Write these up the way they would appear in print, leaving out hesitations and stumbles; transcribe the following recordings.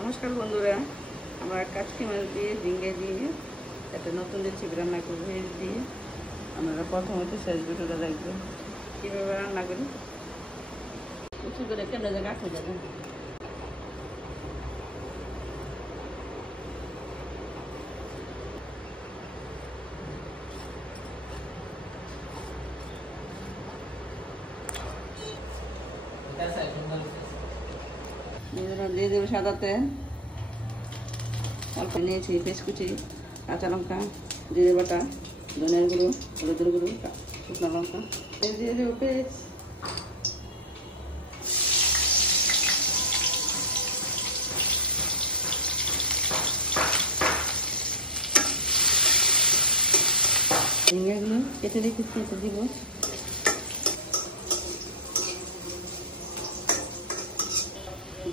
নমস্কার বন্ধুরা, আমরা কাটকি মাছ দিয়ে ঝিঙ্গে দিয়ে একটা নতুন রেসিপি রান্না করবো। ভেজ দিয়ে আপনারা প্রথমত শেষ ভিডিওটা দেখবেন কীভাবে রান্না করি। উঁচু করে কেন জায়গা রাখা যাবে। দিয়ে দেবো সাদা তেল, অল্প নিয়েছি পেঁয়াজ কুচি, কাঁচা লঙ্কা, জিরে বাটা, ধনিয়ার গুঁড়ো, হলুদের গুঁড়ো, শুকনো লঙ্কা দিয়ে দেবো পেঁয়াজ। ঝিঙ্গাগুলো কেটে রেখেছি এটা দিব।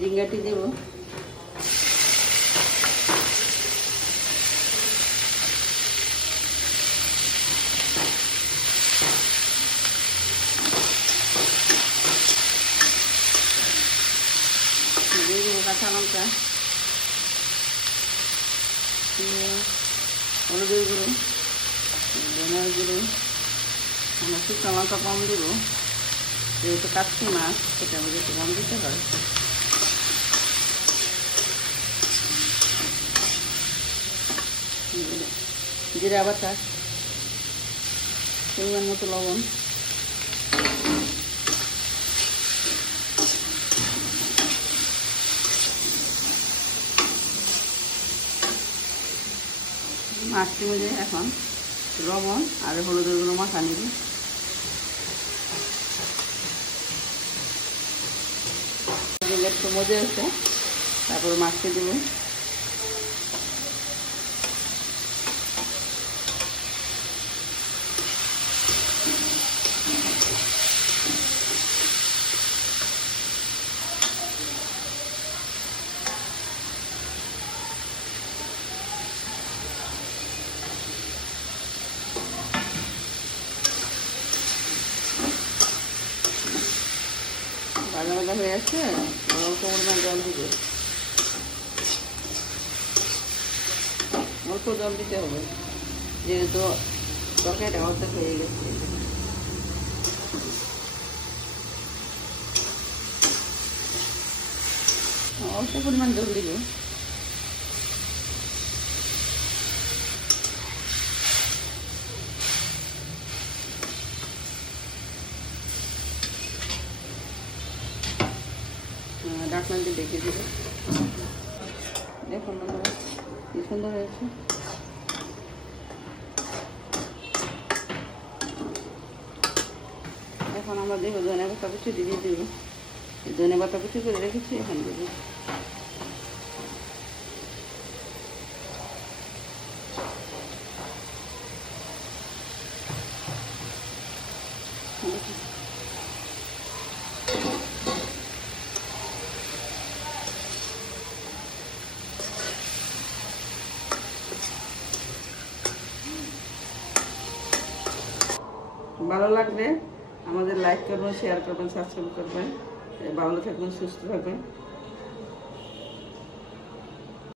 ঝিঙ্গাটি দেব, দিয়ে দেবো কাঁচা লঙ্কা, হলুদের গুঁড়ো, ধনিয়ার গুঁড়ো। আমরা শুকনো লঙ্কা কম দেবো, যেহেতু কাটকি মাছ সেটা আমাদের একটু কম দিতে হয়। জিরা বাটা, পরিমাণ মতো লবণ, মাছটি মধ্যে এখন লবণ আর হলুদের গুঁড়ো মাখা নিবি। একটু মজে আছে, তারপর মাছটি দেবো। ভাজা ভাজা হয়ে আসছে, অল্প পরিমাণ জল দিবে, অল্প জল দিতে হবে যেহেতু তরকারিটা অর্ধেক হয়ে গেছে। অল্প পরিমাণ জল দিবে। ঢাকনা দিয়ে ডেকে দেবে। দেখুন বন্ধুরা কি সুন্দর হয়েছে। এখন আমরা দেখবো ধনে পাতা কুচি দিয়ে দেবো। ধনে পাতা কুচি করে রেখেছি, এখন দেবো। ভালো লাগলে আমাদের লাইক করবেন, শেয়ার করবেন, সাবস্ক্রাইব করবেন। ভালো থাকবেন, সুস্থ থাকবেন।